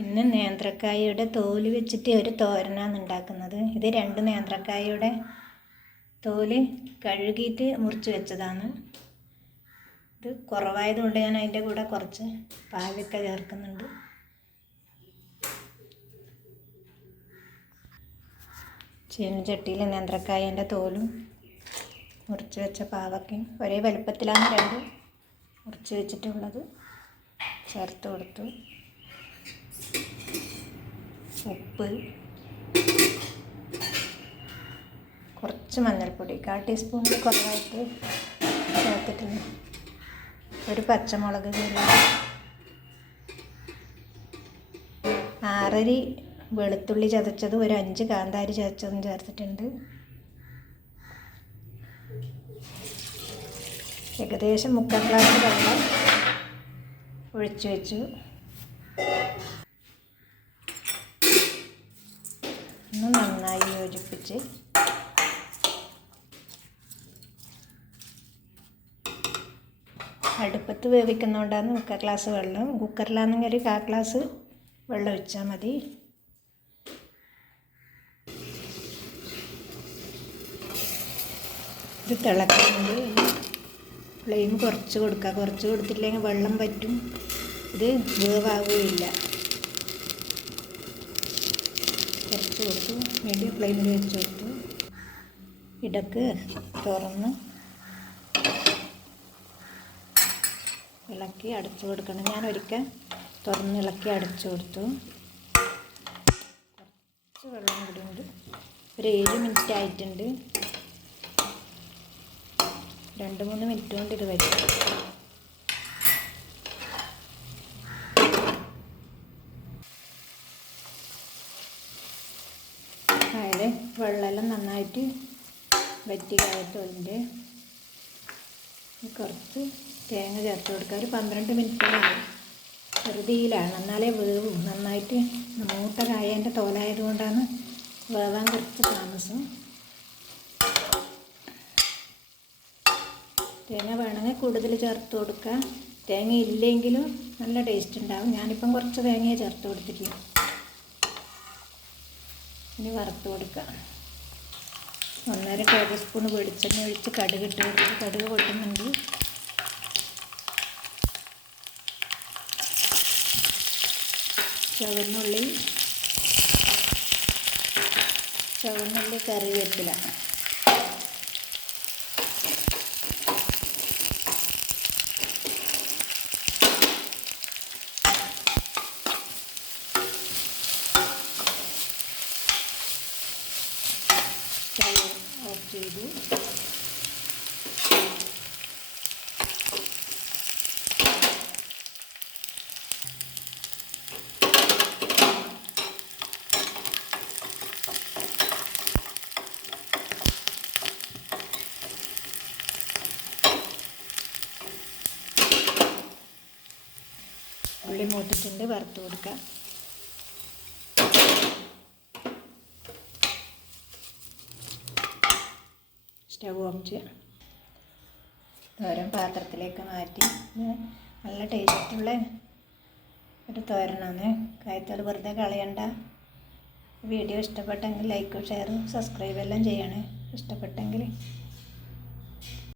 ഇന്ന് നേന്ത്രക്കായയുടെ തോല് വെച്ചിട്ട് ഒരു തോരനാണ് ഉണ്ടാക്കുന്നത്. ഇത് 2 നേന്ത്രക്കായയുടെ തോല് കഴുകിയിട്ട് മുറിച്ച് വെച്ചതാണ്. ഇത് കുറവായതുകൊണ്ട് ഞാൻ അതിൻ്റെ കൂടെ കുറച്ച് പാവയ്ക്ക ചേർക്കുന്നുണ്ട്. ചീനച്ചട്ടിയിൽ നേന്ത്രക്കായൻ്റെ തോലും മുറിച്ച് വെച്ച പാവയ്ക്കയും ഒരേ വലുപ്പത്തിലാണ് 2 മുറിച്ച് വെച്ചിട്ടുള്ളത് ചേർത്ത് കൊടുത്തു. ഉപ്പ്, കുറച്ച് മഞ്ഞൾപ്പൊടി 1/4 ടീസ്പൂണിൽ കുറവായിട്ട് ചേർത്തിട്ടുണ്ട്. ഒരു പച്ചമുളക് കീറി, 6 വെളുത്തുള്ളി ചതച്ചത്, ഒരു 5 കാന്താരി ചതച്ചതും ചേർത്തിട്ടുണ്ട്. ഏകദേശം 3/4 ഗ്ലാസ് വെള്ളം ഒഴിച്ചു വെച്ചു. ഒന്ന് നന്നായി യോജിപ്പിച്ച് അടുപ്പത്ത് വേവിക്കുന്നതുകൊണ്ടാണ് 3/4 ഗ്ലാസ് വെള്ളം. കുക്കറിലാണെങ്കിൽ ഒരു 1/4 ഗ്ലാസ് വെള്ളം ഒഴിച്ചാൽ മതി. ഇത് തിളക്കുന്നുണ്ട്. ഫ്ലെയിം കുറച്ച് കൊടുക്കുക. കുറച്ച് കൊടുത്തില്ലെങ്കിൽ വെള്ളം പറ്റും, ഇത് വേവാകുകയില്ല. കുറച്ച് കൊടുത്തു, മീഡിയം ഫ്ലെയിമിൽ വെച്ച് കൊടുത്തു. ഇടയ്ക്ക് തുറന്ന് ഇളക്കി അടച്ചു കൊടുക്കണം. ഞാൻ ഒരിക്കൽ തുറന്ന് ഇളക്കി അടച്ചു കൊടുത്തു. കുറച്ച് വെള്ളം കൂടി ഉണ്ട്. ഒരു 7 മിനിറ്റ് ആയിട്ടുണ്ട്. 2-3 മിനിറ്റ് കൊണ്ട് ഇത് വരും. അതിൽ വെള്ളമെല്ലാം നന്നായിട്ട് വറ്റി കായത്തോളിൻ്റെ കുറച്ച് തേങ്ങ ചേർത്ത് കൊടുക്കുക. ഒരു 12 മിനിറ്റോളം ചെറുതീയിലാണ്, എന്നാലേ വേവും. നന്നായിട്ട് മൂട്ട കായേൻ്റെ തോലായതുകൊണ്ടാണ് വേവാൻ കുറച്ച് താമസം. തേങ്ങ വേണമെങ്കിൽ കൂടുതൽ ചേർത്ത് കൊടുക്കുക. തേങ്ങ ഇല്ലെങ്കിലും നല്ല ടേസ്റ്റ് ഉണ്ടാവും. ഞാനിപ്പം കുറച്ച് തേങ്ങയെ ചേർത്ത് കൊടുത്തിട്ടില്ല. ഇനി വറുത്ത് കൊടുക്കുക. 1.5 ടേബിൾ സ്പൂൺ വെളിച്ചെണ്ണ ഒഴിച്ച് കടുക് ഇട്ട് കൊടുത്ത് കടുക് പൊട്ടുന്നുണ്ട്. ചുവന്നുള്ളി കറിവേപ്പില, ഓഫ് ചെയ്തു. ഉള്ളി മൂത്തിട്ടുണ്ട്, വറുത്ത് കൊടുക്കാം. സ്റ്റവ് ഓഫ് ചെയ്യാം. തോരൻ പാത്രത്തിലേക്ക് മാറ്റി. നല്ല ടേസ്റ്റുള്ള ഒരു തോരനാണ്. കായത്തോട് വെറുതെ കളയണ്ട. വീഡിയോ ഇഷ്ടപ്പെട്ടെങ്കിൽ ലൈക്കും ഷെയറും സബ്സ്ക്രൈബ് എല്ലാം ചെയ്യണേ. ഇഷ്ടപ്പെട്ടെങ്കിൽ